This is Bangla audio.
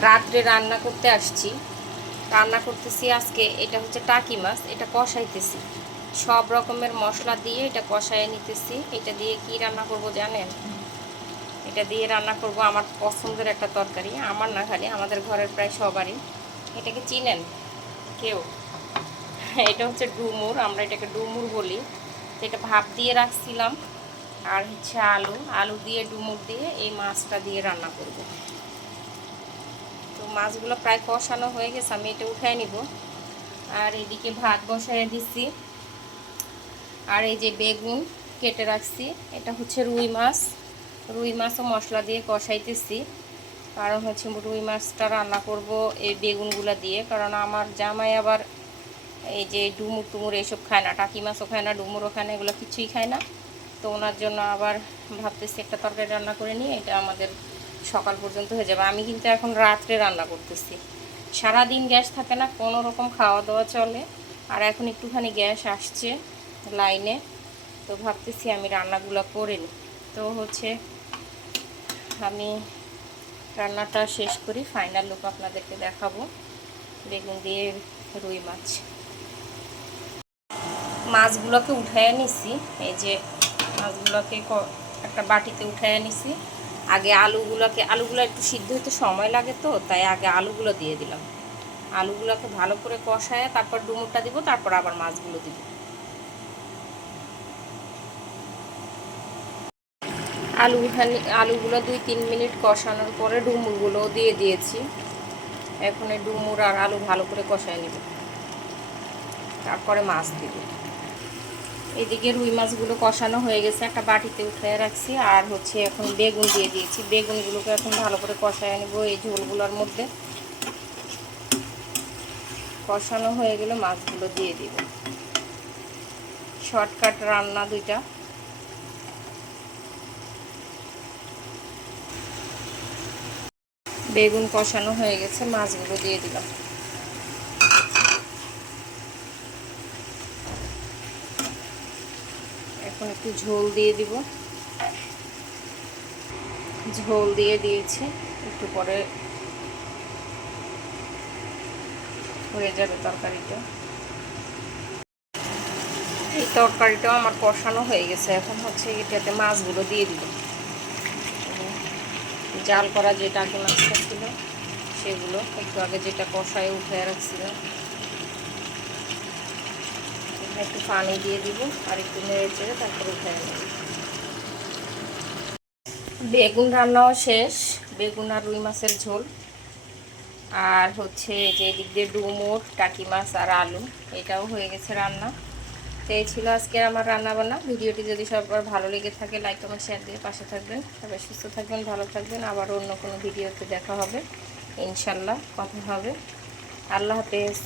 রাত্রে রান্না করতে আসছি। রান্না করতেছি আজকে, এটা হচ্ছে টাকি মাছ, এটা কষাইতেছি। সব রকমের মশলা দিয়ে এটা কষায় নিতেছি। এটা দিয়ে কি রান্না করব জানেন? এটা দিয়ে রান্না করব আমার পছন্দের একটা তরকারি। আমার না খালি, আমাদের ঘরের প্রায় সবারই। এটাকে চিনেন? কেউ? এটা হচ্ছে ডুমুর, আমরা এটাকে ডুমুর বলি। এটা ভাপ দিয়ে রাখছিলাম। আর হচ্ছে আলু। আলু দিয়ে, ডুমুর দিয়ে এই মাছটা দিয়ে রান্না করব। মাছগুলো প্রায় কষানো হয়ে গেছে, আমি এটা উঠাই নিব। আর এদিকে ভাত বসায় দিচ্ছি আর এই যে বেগুন কেটে রাখছি, এটা হচ্ছে রুই মাছ। রুই মাছও মশলা দিয়ে কষাইতেছি। কারণ হচ্ছে রুই মাছটা রান্না করব এই বেগুনগুলো দিয়ে, কারণ আমার জামাই আবার এই যে ডুমুর টুমুর এইসব খায় না, টাকি মাছও খায় না, ডুমুরও খায় না, এগুলো কিছুই খায় না। তো ওনার জন্য আবার ভাবতেছি একটা তরকারি রান্না করে নিয়ে এটা আমাদের সকাল পর্যন্ত হয়ে যাবে। আমি কিন্তু এখন রাত্রে রান্না করতেছি। সারাদিন গ্যাস থাকে না, কোনো রকম খাওয়া দাওয়া চলে। আর এখন একটুখানি গ্যাস আসছে লাইনে। তো ভাবতেছি আমি রান্নাগুলো করে নিই। তো হচ্ছে আমি রান্নাটা শেষ করি ফাইনাল লুক আপনাদেরকে দেখাবো। বেগুন দিয়ে রুই মাছ। মাছগুলোকে উঠাইয়া নিছি। এই যে মাছগুলোকে একটা বাটিতে উঠাইয়া নিছি। আগে আলুগুলোকে, আলুগুলো একটু সিদ্ধ হতে সময় লাগে তো, তাই আগে আলুগুলো দিয়ে দিলাম। আলুগুলোকে ভালো করে কষায় তারপর ডুমুরটা দিব, তারপর আবার মাছগুলো দিব। আলু আলুগুলো দুই তিন মিনিট কষানোর পরে ডুমুরগুলোও দিয়ে দিয়েছি। এখন এই ডুমুর আর আলু ভালো করে কষায় নিব। তারপরে মাছ দিব। এদিকে রুই মাছগুলো কষানো হয়ে গেছে, একটা বাটিতে উঠে রাখছি। আর হচ্ছে এখন বেগুন দিয়ে দিয়েছি। বেগুনগুলোকে এখন ভালো করে কষায় নেব এই ঝোলগুলোর মধ্যে। কষানো হয়ে গেলে মাছগুলো দিয়ে দিব। শর্টকাট রান্না দুইটা। বেগুন কষানো হয়ে গেছে, মাছগুলো দিয়ে দিলাম। এখন একটু ঝোল দিয়ে দিব। ঝোল দিয়ে দিয়েছি, একটু পরে হয়ে যাবে তরকারিটা। এই তরকারিটাও আমার কষানো হয়ে গেছে, এখন হচ্ছে এটাতে মাছগুলো দিয়ে দিব। জাল করা যেটা আগে মাছটা ছিল, সেগুলো একটু আগে যেটা কষায় উঠে রাখছিলাম। একটু পানি দিয়ে দিব আর একটু নেড়ে চেড়ে তারপরে উঠে বেগুন রান্নাও শেষ, বেগুন আর রুই মাছের ঝোল। আর হচ্ছে যে দিক দিয়ে ডুমুর টাকি মাছ আর আলু, এটাও হয়ে গেছে রান্না। তো এই ছিল আজকে আমার রান্না বান্না ভিডিওটি যদি সবার ভালো লেগে থাকে লাইক কমেন্ট শেয়ার দিয়ে পাশে থাকবেন। সবাই সুস্থ থাকবেন, ভালো থাকবেন। আবার অন্য কোনো ভিডিওতে দেখা হবে। ইনশাল্লাহ, কথা হবে। আল্লাহ হাফেজ।